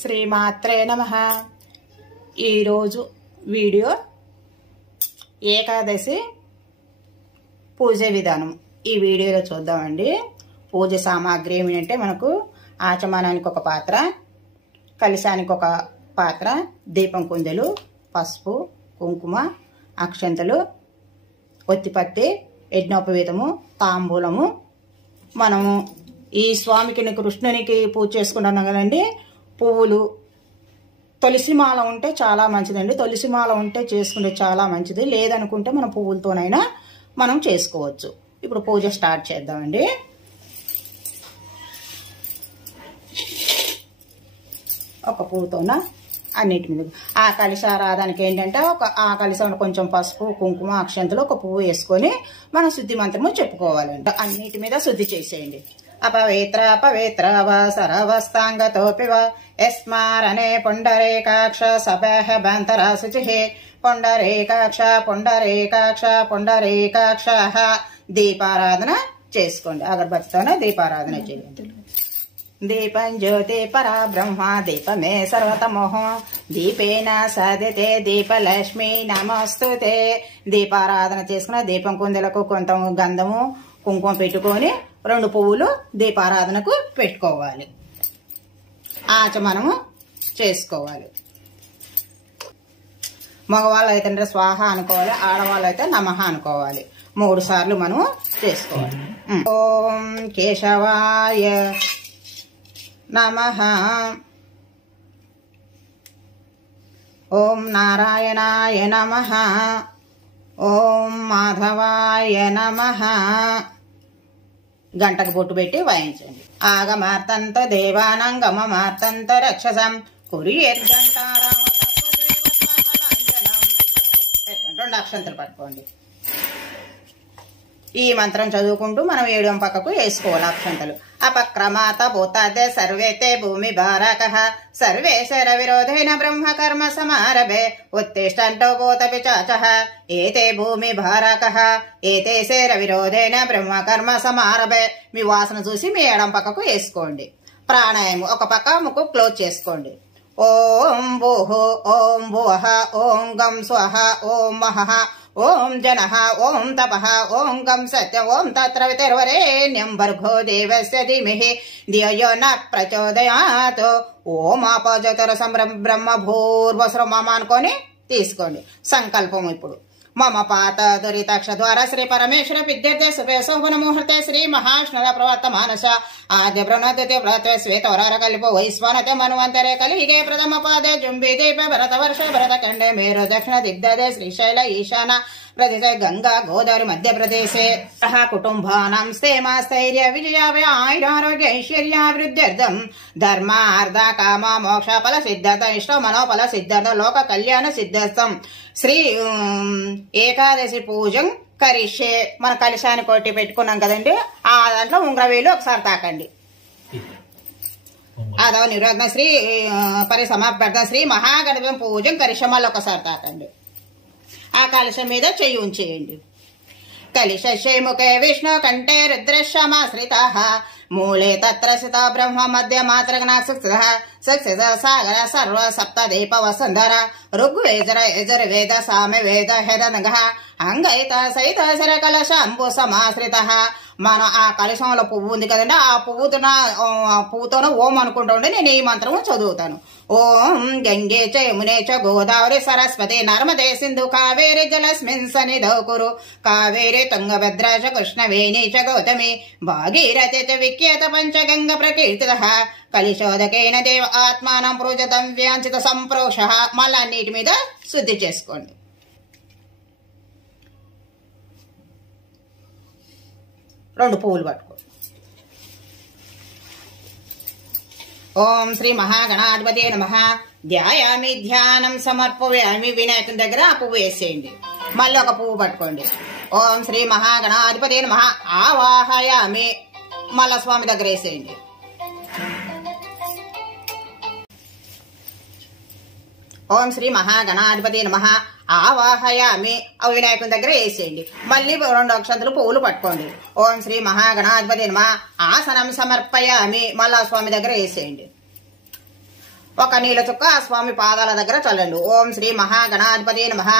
శ్రీమాత్రే నమః. ఈరోజు వీడియో ఏకాదశి పూజ విధానం ఈ వీడియోలో చూద్దామండి. పూజ సామాగ్రి ఏమిటంటే మనకు ఆచమనానికి ఒక పాత్ర, కలశానికి ఒక పాత్ర, దీపం కుందెలు, పసుపు, కుంకుమ, అక్షంతలు, ఒత్తిపత్తి, యజ్ఞోపవీతము, తాంబూలము. మనము ఈ స్వామికి కృష్ణునికి పూజ చేసుకుంటున్నాం కదండి. పువ్వులు, తులసిమాల ఉంటే చాలా మంచిదండి. తులసిమాల ఉంటే చేసుకుంటే చాలా మంచిది. లేదనుకుంటే మనం పువ్వులతోనైనా మనం చేసుకోవచ్చు. ఇప్పుడు పూజ స్టార్ట్ చేద్దామండి. ఒక పువ్వుతోన అన్నిటి మీద ఆ కలశారాధానికి ఏంటంటే ఆ కలశంలో కొంచెం పసుపు, కుంకుమ, అక్షంతలు, ఒక పువ్వు వేసుకొని మనం శుద్ధి మంత్రము చెప్పుకోవాలండి. అన్నిటి మీద శుద్ధి చేసేయండి. అపవిత్ర పవిత్ర సరవస్తాంగతోపివ యస్మారణే పుండరీకాక్ష సపేహ బంతర శుచి పుండరీకాక్ష పుండరీకాక్ష పుండరీకాక్ష. దీపారాధన చేసుకోండి. అగరబత్తితోనే దీపారాధన చేయండి. దీపం జ్యోతి పరా బ్రహ్మ దీపమే సర్వతమోహ దీపేన సాధితే దీపలక్ష్మి నమస్తుతే. దీపారాధన చేసుకున్న దీపం కుందెలకు కొంత గంధము, కుంకుమ పెట్టుకొని 2 పువ్వులు దీపారాధనకు పెట్టుకోవాలి. ఆచమనము చేసుకోవాలి. మగవాళ్ళు అయితే స్వాహ అనుకోవాలి, ఆడవాళ్ళు అయితే నమః అనుకోవాలి. 3 సార్లు మనము చేసుకోవాలి. ఓం కేశవాయ నమః, ఓం నారాయణాయ నమః, ఓం మాధవాయ నమః. గంటకు బొట్టు పెట్టి వాయించండి. ఆగమార్తంత దేవానంగమార్తంత రక్షసం కురియర్గంటారామ 2 అక్షంతలు పట్టుకోండి. ఈ మంత్రం చదువుకుంటూ మనం 7వ పక్కకు వేసుకోవాలి అక్షంతలు. అపక్రమాత భూతాదే సర్వేతే భూమి భారక సర్వే శర విరోధేన బ్రహ్మ కర్మ సమారభే ఉత్తిష్టంతో భూతపి చాచ ఏతే భూమి భారక ఏతే శర విరోధేన బ్రహ్మ కర్మ సమారభే. మీ వాసన చూసి మీ ఎడం పక్కకు వేసుకోండి. ప్రాణాయామం ఒక పక్క ముక్కు క్లోజ్ చేసుకోండి. ఓం భూః ఓం భువః ఓం గం స్వః ఓం మహః ఓం జనః ఓం తపః ఓం గం సత్యం ఓం తత్ర వితర్వరేణ్యం భర్గో దేవస్య ధీమహి ధియో యో న ప్రచోదయాత్. ఓం ఆపజతర బ్రహ్మ భూర్భువః మమ అనుకొని తీసుకోండి. సంకల్పం ఇప్పుడు మమ పాత దురితాక్ష ద్వారా శ్రీ పరమేశ్వర విద్యతే శుభే శోభన ముహూర్తే శ్రీ మహాష్ణద ప్రవర్త మానస ఆద్య ప్రణోదతే వ్రతే శ్వేతవరార కల్పో వైశ్వానతే మనువంతరే కలిగే ప్రథమ పాదే జుంబి దీప భరత వర్ష భరత ఖండే మేరు దక్షిణ దిగ్దదే శ్రీశైల ఈశాన ప్రదేశ గంగా గోదావరి మధ్యప్రదేశే సహ కుటుంబానాం స్థైర్య విజయాభయ ఆయురారోగ్య ఐశ్వర్యాభివృద్ధ్యర్థం ధర్మ అర్ధ కామ మోక్ష ఫల సిద్ధార్థ ఇష్ట మనోఫల సిద్ధార్థ లోక కళ్యాణ సిద్ధార్థం శ్రీ ఏకాదశి పూజం కరిష్యే. మన కలశాన్ని కొట్టి పెట్టుకున్నాం కదండి. ఆ దాంట్లో ఉంగరవేలు ఒకసారి తాకండి. అదో నిరోధన శ్రీ పరిసమాప్తం శ్రీ మహాగణపతి పూజం కరిష్యమాలు ఒకసారి తాకండి. ఆ కలశం మీద చెయ్యి ఉంచేయండి. కలిశే ముఖే విష్ణు కంఠే రుద్రశ్యమాశ్రిత మూలే తత్ర సిత బ్రహ్మ మధ్య మాత్రగణ సక్సిత సాగర సర్వ సప్త దీప వసుంధర ఋగ్వేజర యజుర్వేద సామ వేద హేదనగ అంగైత సైత శర కలశంబు సమాశ్రిత. మన ఆ కలశంలో పువ్వు ఉంది కదండి. ఆ పువ్వుతోనే ఓం అనుకుంటూ ఉండి నేను ఈ మంత్రము చదువుతాను. ఓం గంగే చ యమునే చ గోదావరి సరస్వతి నర్మదే సింధు కావేరి జలస్మిన్ సన్నిధౌ కురు కావేరి తుంగభద్ర చ కృష్ణవేణి చ గౌతమి భాగీరథి చ విఖ్యాత పంచగంగ ప్రకీర్తిత కలిశోదకేన దేవ ఆత్మానం పూజతం వ్యాంచిత సంప్రోష. మళ్ళీ అన్నిటి మీద శుద్ధి చేసుకోండి. రెండు పువ్వులు పట్టుకో. ఓం శ్రీ మహాగణాధిపతి నమః ధ్యాయామి ధ్యానం సమర్పయామి. వినాయకుని దగ్గర ఆ పువ్వు వేసేయండి. మళ్ళీ ఒక పువ్వు పట్టుకోండి. ఓం శ్రీ మహాగణాధిపతి నమః ఆవాహయామి. మళ్ళా స్వామి దగ్గర వేసేయండి. ఓం శ్రీ మహాగణాధిపతి నమః ఆవాహయామి. అవి వినాయకుని దగ్గర వేసేయండి. మళ్ళీ 2 అక్షంతలు పువ్వులు పట్టుకోండి. ఓం శ్రీ మహాగణాధిపతి నమః ఆసనం సమర్పయామి. మళ్ళా స్వామి దగ్గర వేసేయండి. ఒక నీళ్ళ చుక్క ఆ స్వామి పాదాల దగ్గర చల్లండి. ఓం శ్రీ మహాగణాధిపతి నమః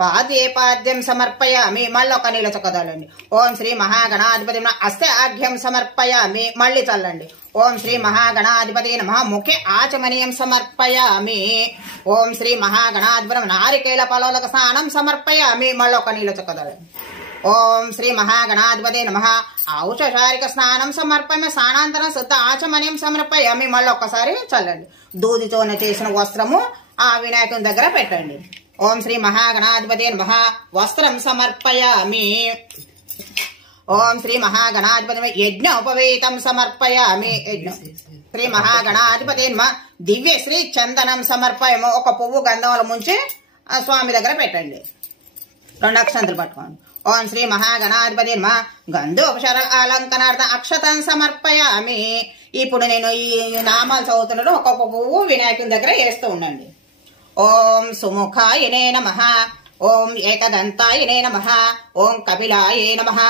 పాద్యే పాద్యం సమర్పయామి, మళ్ళీ ఒక నీళ్ళ చుక్క చల్లండి. ఓం శ్రీ మహాగణాధిపతి అస్తే ఆఘ్యం సమర్పయామి, మళ్ళీ చల్లండి. ఓం శ్రీ మహాగణాధిపతి నమః ముఖే ఆచమనీయం సమర్పయామి. ఓం శ్రీ మహాగణాధిపతి నారికేల ఫలోదక స్నానం సమర్పయామి, మళ్ళీ ఒక నీళ్ళ చుక్క చల్లండి. ఓం శ్రీ మహాగణాధిపతి నమః ఔషశారిక స్నానం సమర్పయామి, స్నానాంతరం శుద్ధ ఆచమనీయం సమర్పయామి, మళ్ళీ ఒక్కసారి చల్లండి. దూదితోనే చేసిన వస్త్రము ఆ వినాయకుని దగ్గర పెట్టండి. ఓం శ్రీ మహాగణాధిపతి నమః వస్త్రం సమర్పయామి. ఓం శ్రీ మహాగణాధిపతి యజ్ఞోపవీతం సమర్పయామి. శ్రీ మహాగణాధిపతి నమః దివ్య శ్రీ చందనం సమర్పయము. ఒక పువ్వు గంధములు ముంచి ఆ స్వామి దగ్గర పెట్టండి. 2 అక్షంతలు పట్టుకోండి. ఓం శ్రీ మహాగణాధిపతి నమః గంధోపచార అలంకనార్థ అక్షతం సమర్పయామి. ఇప్పుడు నేను ఈ నామాలు చదువుతున్నాడు, ఒక్కొక్క పువ్వు వినాయకుని దగ్గర వేస్తూ ఉండండి. ఓం సుముఖాయనే నమః, ఓం ఏకదంతాయనే నమః, ఓం కపిలాయే నమః,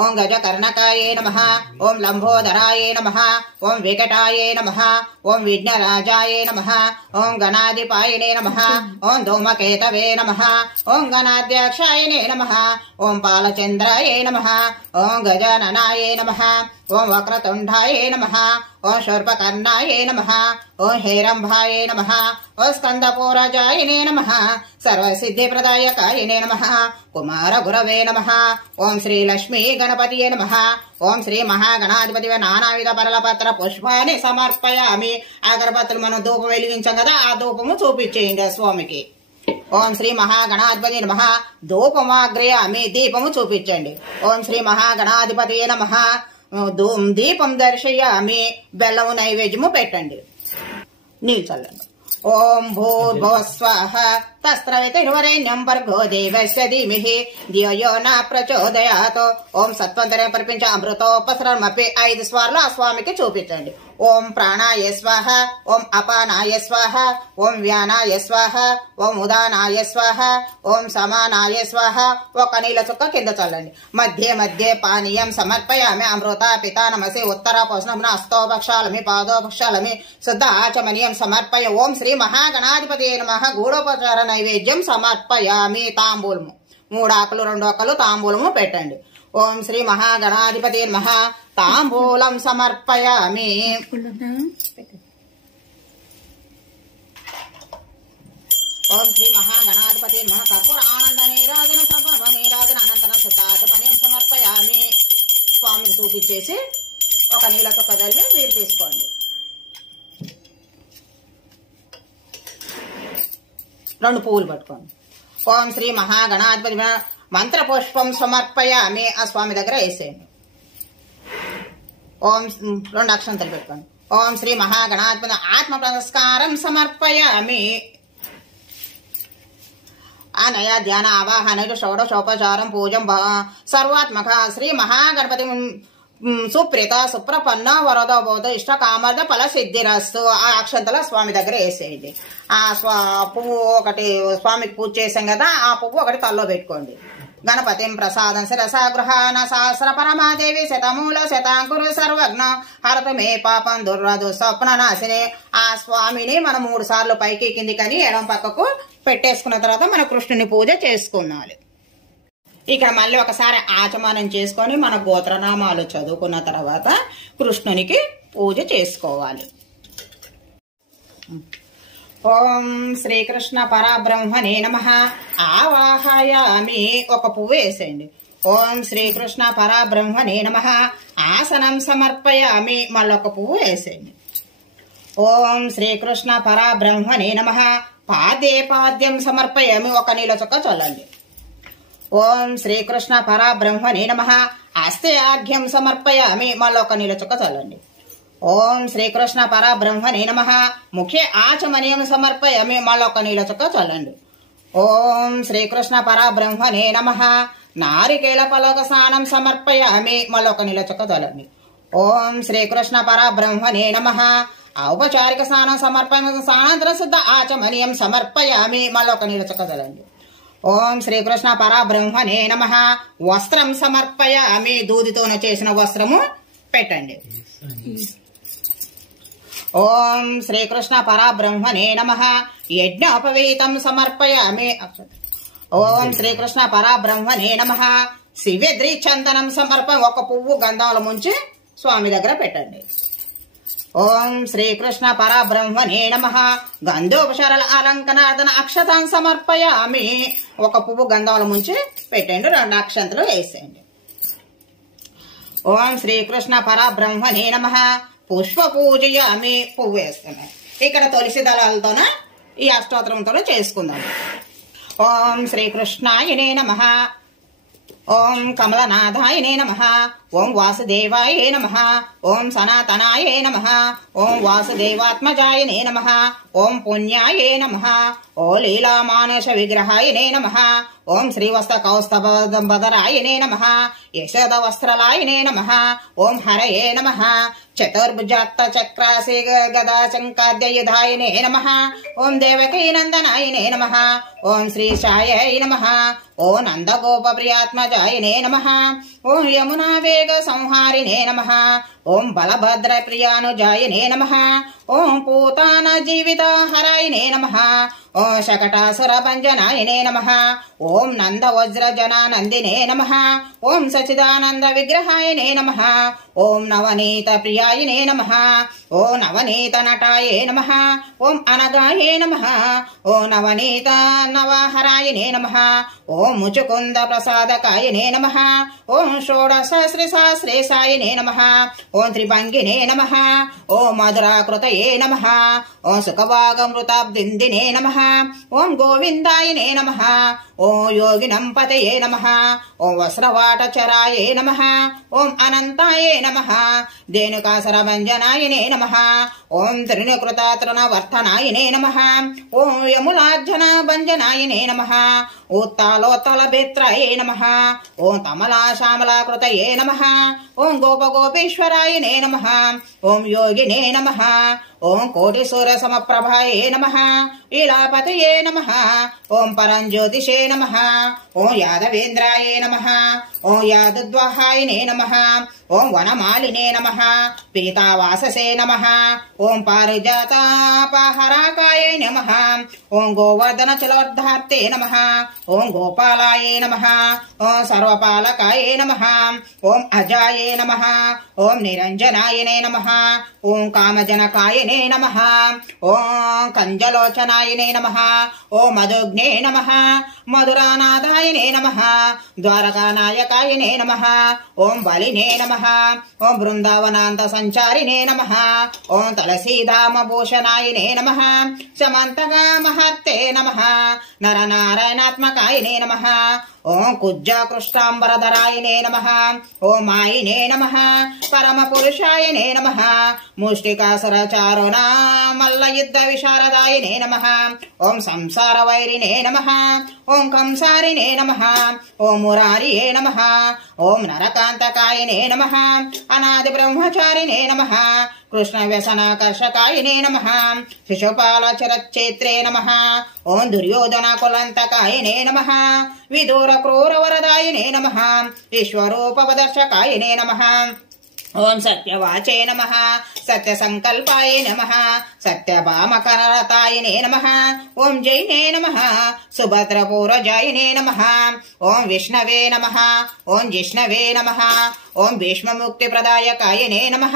ఓం గజకర్ణకాయే నమః, ఓం లంబోదరాయే నమః, ఓం వికటాయే నమః, ఓం విఘ్నరాజాయే నమః, ఓం గణాధిపాయనే నమః, ఓం ధూమకేతవే నమః, ఓం గణాధ్యక్షాయనే నమః, ఓం పాలచంద్రాయే నమః, ఓం గజాననాయే నమః, ఓం వక్రతుండాయే నమః, ఓం శూర్పకర్ణాయే నమః, ఓం హేరంభాయే నమః, ఓం స్కందపూరజాయనే నమః, సర్వసిద్ధిప్రదాయకాయనే నమః, కుమార గురవే నమః, ఓం శ్రీ లక్ష్మీ గణపతియే నమః, ఓం శ్రీ మహాగణాధిపతి నానావిధ పరలపత్ర పుష్పాన్ని సమర్పయామి. అగరబత్తులు మనం ధూపం వెలిగించాం కదా, ఆ ధూపము చూపించేయండి ఆ స్వామికి. ఓం శ్రీ మహాగణాధిపతి నమః ధూపమాగ్రయామి, దీపము చూపించండి. ఓం శ్రీ మహాగణాధిపతి నమః దీపం దర్శయామి, బెల్లము నైవేద్యము పెట్టండి. నీళ్ళు చల్లండి. ఓం భూర్భువస్వాహ తస్త్రవితుర్వరేణ్యం భర్గో దేవస్య ధీమహి ధియో యో న ప్రచోదయాత్. ఓం సత్వంతరే పరిపించ అమృతోపసరమపి 5 స్వార్లు ఆ స్వామికి చూపించండి. ఓం ప్రాణాయ స్వాహ, ఓం అపానాయ స్వాహ, ఓం వ్యానాయ స్వాహ, ఓం ఉదానాయ స్వాహ, ఓం సమానాయ స్వాహ. ఒక నీళ్ళ చుక్క కింద చల్లండి. మధ్య మధ్య పానీయం సమర్పయామి. అమృత పితానమసి ఉత్తర పోషణం హస్తోపక్షాలమి పాదోపక్షాలమి శుద్ధ ఆచమనీయం సమర్పయ. ఓం శ్రీ మహాగణాధిపతి నమః గూఢోపచార నైవేద్యం సమర్పయామి. తాంబూలము 3 ఆకులు 2 ఒక్కలు తాంబూలము పెట్టండి. ఓం శ్రీ మహాగణాధిపతి నమః తాంబూలం సమర్పయామి. ఓం శ్రీ మహాగణాధిపతి నమః కర్పూర ఆనంద నీరాజన సర్వ నీరాజన అనంతరం శుద్ధాచమనీయం సమర్పయామి. స్వామికి చూపించేసి ఒక నీళ్ళ చుక్క చల్లి మీరు తీసుకోండి. 2 పువ్వులు పట్టుకోండి. ఓం శ్రీ మహాగణాధిపతి మంత్రపుష్పం సమర్పయామి. ఆ స్వామి దగ్గర వేసేయండి. ఓం 2 అక్షంతలు పెట్టుకోండి. ఓం శ్రీ మహాగణాధిపతి ఆత్మ పురస్కారం సమర్పయామి. అనయ ధ్యాన ఆవాహన షోడశోపచారం పూజం సర్వాత్మక శ్రీ మహాగణపతి సుప్రీత సుప్రపన్న వరద బోధ ఇష్ట కామద ఫల సిద్ధిరస్తు. ఆ అక్షంతల స్వామి దగ్గర వేసేయండి. ఆ పువ్వు ఒకటి స్వామికి పూజ చేసాం కదా, ఆ పువ్వు ఒకటి తల్లో పెట్టుకోండి. గణపతిం ప్రసాదం శిరసాగృహాన సహస్ర పరమాదేవి శతమూల శతాంకురు సర్వజ్ఞ హరతు మే పాపం దుర్రదు స్వప్న నాశిని. ఆ స్వామిని మనం 3 సార్లు పైకి కిందికని ఎడం పక్కకు పెట్టేసుకున్న తర్వాత మన కృష్ణుని పూజ చేసుకున్నాలి. ఇక్కడ మళ్ళీ ఒకసారి ఆచమనం చేసుకొని మన గోత్రనామాలు చదువుకున్న తర్వాత కృష్ణునికి పూజ చేసుకోవాలి. ఓం శ్రీకృష్ణ పరబ్రహ్మణే నమః ఆవాహయామి. ఒక పువ్వు వేసేయండి. ఓం శ్రీకృష్ణ పరబ్రహ్మణే నమః ఆసనం సమర్పయామి. మళ్ళొక పువ్వు వేసేయండి. ఓం శ్రీకృష్ణ పరబ్రహ్మణే నమః పాదే పాద్యం సమర్పయామి. ఒక నీళ్ళ చుక్క చల్లండి. ఓం శ్రీకృష్ణ పరబ్రహ్మణే నమః అస్తే ఆఘ్యం సమర్పయామి. మళ్ళొక నీళ్ళ చుక్క చల్లండి. ఓం శ్రీకృష్ణ పరబ్రహ్మణే నమః ముఖ్య ఆచమనీయం సమర్పయామి. మళ్ళొక నీళ్ళ చుక్క చల్లండి. ఓం శ్రీకృష్ణ పరబ్రహ్మణే నమః నారికేల ఫలోదక స్నానం సమర్పయామి. మళ్ళొక నీళ్ళ చుక్క చల్లండి. ఓం శ్రీకృష్ణ పరబ్రహ్మణే నమః ఔపచారిక స్నానం సమర్పయామి. స్నానాంతర శుద్ధ ఆచమనీయం సమర్పయామి. మళ్ళొక నీళ్ళ చుక్క చల్లండి. ఓం శ్రీకృష్ణ పరబ్రహ్మణే నమః వస్త్రం సమర్పయామి. దూదితోనే చేసిన వస్త్రము పెట్టండి. ఓం శ్రీకృష్ణ పరబ్రహ్మణే నమః యజ్ఞోపవీతం సమర్పయామి. ఓం శ్రీకృష్ణ పరబ్రహ్మణే నమః శివేద్రి చందనం ఒక పువ్వు గంధంలో ముంచి స్వామి దగ్గర పెట్టండి. ఓం శ్రీకృష్ణ పరబ్రహ్మణే నమః గంధోపచారాల అలంకనార్థన అక్షతాన్ సమర్పయామి. ఒక పువ్వు గంధంలో ముంచి పెట్టండి, 2 అక్షంతలు వేసేయండి. ఓం శ్రీకృష్ణ పరబ్రహ్మణే నమః పుష్ప పూజయామి. పువ్వు వేస్తున్నాయి. ఇక్కడ తులసి దళాలతోన ఈ అష్టోత్తరంతో చేసుకుందాం. ఓం శ్రీకృష్ణాయనే నమః. ఓం కమలనాథాయనే నమః. ఓం వాసుదేవాయ నమః. ఓం సనాతనాయ నమః. ఓం వాసుదేవాత్మజాయనే నమః. ఓం పుణ్యాయ నమః. ఓ లీలామానుష విగ్రహాయనే నమః. ఓం శ్రీవస్త కౌస్తభధరాయనే నమః. యశోద వస్త్రలాయనే నమః. ఓం హరయే నమః. చతుర్భుజాత్త చక్రాసి గదా శంకాద్యయుధాయనే నమః. ఓం దేవకీ నందనాయనే నమః. ఓం శ్రీశాయ నమః. ఓం నందగోప ప్రియాత్మజాయనే నమః. ఓం యమునా వేగ సంహారినే నమః. ఓం బలభద్ర ప్రియానుజాయనే నమః. ఓం పూతాన జీవితహరాయనే నమః. ఓం శకటాసుర భంజనాయనే నమః. ఓం నంద వజ్ర జనానందినే నమః. ఓం సచిదానంద విగ్రహాయనే నమః. ఓం నవనీత ప్రియాయనే నమః. ఓం నవనీత నటాయే నమః. ఓం అనగాయే నమః. ఓం నవనీత నవహరాయనే నమః. ఓం ముచుకుంద ప్రసాదకాయనే నమః. ఓం షోడశ నమః. ఓం త్రిభంగినే నమః. ఓం మధురాకృతయే నమః. ఓం సుఖవాగమృతాబ్దిందినే నమః. ఓం గోవిందాయనే నమః. ఓం యోగినం పతయే నమః. ఓం వస్త్రవాటచరాయే నమః. ఓం అనంతాయే నమః. ధేనుకాసరభంజనాయనే నమః. ఓం త్రిణకృత తృణవర్ధనాయనే నమః. ఓం యములార్జన భంజనాయనే నమః. ఉత్తాలోత్తల బేత్రాయే నమః. ఓం తమలా శ్యామలాకృతయే నమః. ఓం గోపగోపేశ్వరాయనే నమః. ఓం యోగినే నమః. ఓం కోటి సూర్య సమప్రభాయే నమః. ఈలాపతయే నమః. ఓం పరంజ్యోతిషే నమః. ఓం యాదవేంద్రాయే నమః. ఓం యాదద్వాహాయనే నమః. ఓం వనమాలినే నమః. పీతావాససే నమః. ఓం పారిజాతాపహరాకాయే నమః. ఓం గోవర్ధన చలోర్ధార్తే నమః. ఓం గోపాలాయే నమః. ఓం సర్వపాలకాయే నమః. ఓం అజాయే నమః. ఓం నిరంజనాయనే నమః. ఓం కామజనకాయనే నమః. ఓం కంజలోచనాయనే నమః. ఓం మధుగ్నే నమః. మధురానాథాయనే నమః. ద్వారకానాయకాయనే నమః. ఓం బలినే నమః. ఓం బృందావనాంత సంచారినే నమః. ఓం తులసీధామభూషణాయనే నమః. సమంతగా మహత్తే నమః. నరనారాయణాత్మకాయనే నమః. ఓం కుజ్జాకృష్టాంబరధరాయనే నమః. ఓం మాయినే నమః. పరమపురుషాయనే నమః. ముష్టికాసురచారుణా మల్లయుద్ధ విశారదాయనే నమః. ఓం సంసార వైరినే నమః. ఓం కంసారినే నమః. ఓం మురారియే నమః. ఓం నరకాంతకాయనే నమః. అనాది బ్రహ్మచారినే నమః. కృష్ణ వ్యసనాకర్షకాయనే నమః. శిశుపాల చరచ్చేత్రే నమః. ఓం దుర్యోధన కులంతకాయనే నమః. విదూర క్రూర వరదాయనే నమః. విశ్వరూపదర్శకాయనే నమః. ఓం సత్యవాచే నమః. సత్యసంకల్పాయ నమః. సత్యభామకరతాయనే నమః. ఓం జైనే నమః. సుభద్రపూరజాయనే నమః. ఓం విష్ణవే నమః. ఓం జిష్ణవే నమః. ఓం భీష్మముక్తిప్రదాయకాయనే నమః.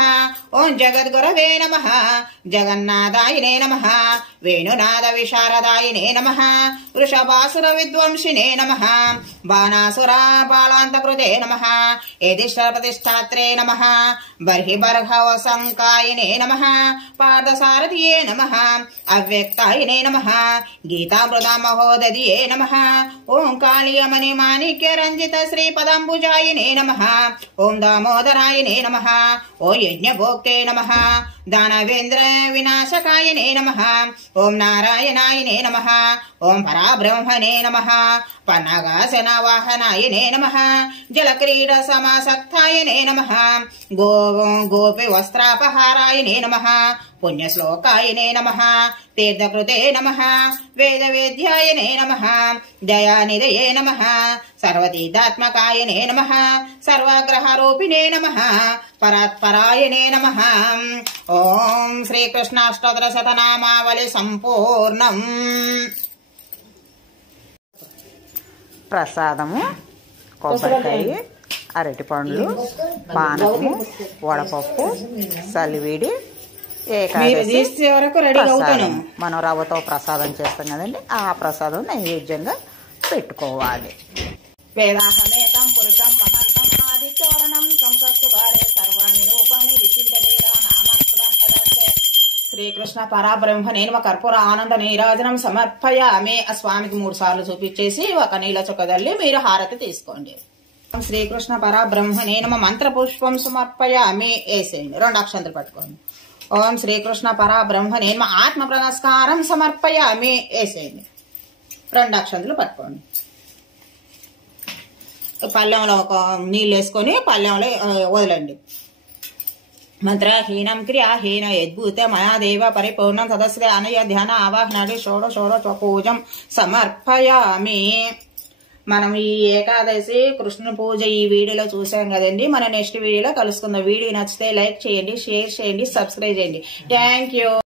ఓం జగద్గురవే నమః. జగన్నాథాయనే నమః. వేణునాద విశారదాయనే నమః. వృషభాసుర విద్వంసినే నమః. బాణాసుర బాలాంతకృతే నమః. యధిష్ఠిరప్రతిష్ఠాత్రే నమః. బర్హిబర్హవసంకాయనే నమః. పార్థసారథియే నమః. అవ్యక్తాయనే నమః. గీతామృతమహోదధియే నమః. ఓం కాళీయమణి మాణిక్య రంజిత శ్రీపదంబుజాయనే నమః. ఓం దామోదరాయనే నమః. ఓం యజ్ఞభోక్తే నమః. దానవేంద్ర వినాశకాయనే నమః. ఓం నారాయణాయనే నమః. ఓం పరాబ్రహ్మణే నమః. పన్నగాసన వాహనాయనే నమః. జలక్రీడ సమాసక్తాయనే నమః. గోపి వస్త్రాపహారాయనే నమః. పుణ్యశ్లోకాయనే నమః. తీర్థకృతే నమః. వేదవేద్యాయనే నమః. దయానిధయే నమః. సర్వతీర్థాత్మకాయనే నమః. సర్వగ్రహరూపిణే నమః. పరాత్పరాయనే నమః. ఓం శ్రీకృష్ణాష్టోత్తర శతనామావళి సంపూర్ణం. ప్రసాదము కొబ్బరికాయ, అరటిపండ్లు, పానకము, వడపప్పు, సలివిడి, ఏకాదశి ప్రసాదం. మనం రవ్వతో ప్రసాదం చేస్తాం కదండి, ఆ ప్రసాదం నైవేద్యంగా పెట్టుకోవాలి. వేదాహమేతం పురుషం మహంతం ఆదిచోరణం సంసస్తు వారే సర్వాణి రూపాన్ని విచింతదేరా నామస్మృతే. శ్రీకృష్ణ పరబ్రహ్మ నేను కర్పూర ఆనంద నీరాజనం సమర్పయామి. ఆ స్వామికి 3 సార్లు చూపించేసి ఒక నీళ్ళ చుక్కదల్లి మీరు హారతి తీసుకోండి. శ్రీకృష్ణ పరబ్రహ్మ నేను మంత్ర పుష్పం సమర్పయామి వేసేయండి. 2 అక్షంతలు పట్టుకోండి. ఓం శ్రీకృష్ణ పరబ్రహ్మ నేను ఆత్మ నమస్కారం సమర్పయామి వేసేయండి. 2 అక్షంతలు పట్టుకోండి. పళ్ళెంలో ఒక నీళ్ళు వేసుకొని పళ్ళెంలో వదలండి. మంత్రహీనం క్రియాహీన యద్భూత మయాదేవ పరిపూర్ణం సదస్య అనయ ధ్యాన ఆవాహనాడి షోడశ పూజం సమర్పయామి. మనం ఈ ఏకాదశి కృష్ణ పూజ ఈ వీడియోలో చూసాం కదండి. మన నెక్స్ట్ వీడియోలో కలుసుకుందాం. వీడియో నచ్చితే లైక్ చేయండి, షేర్ చేయండి, సబ్స్క్రైబ్ చేయండి. Thank you.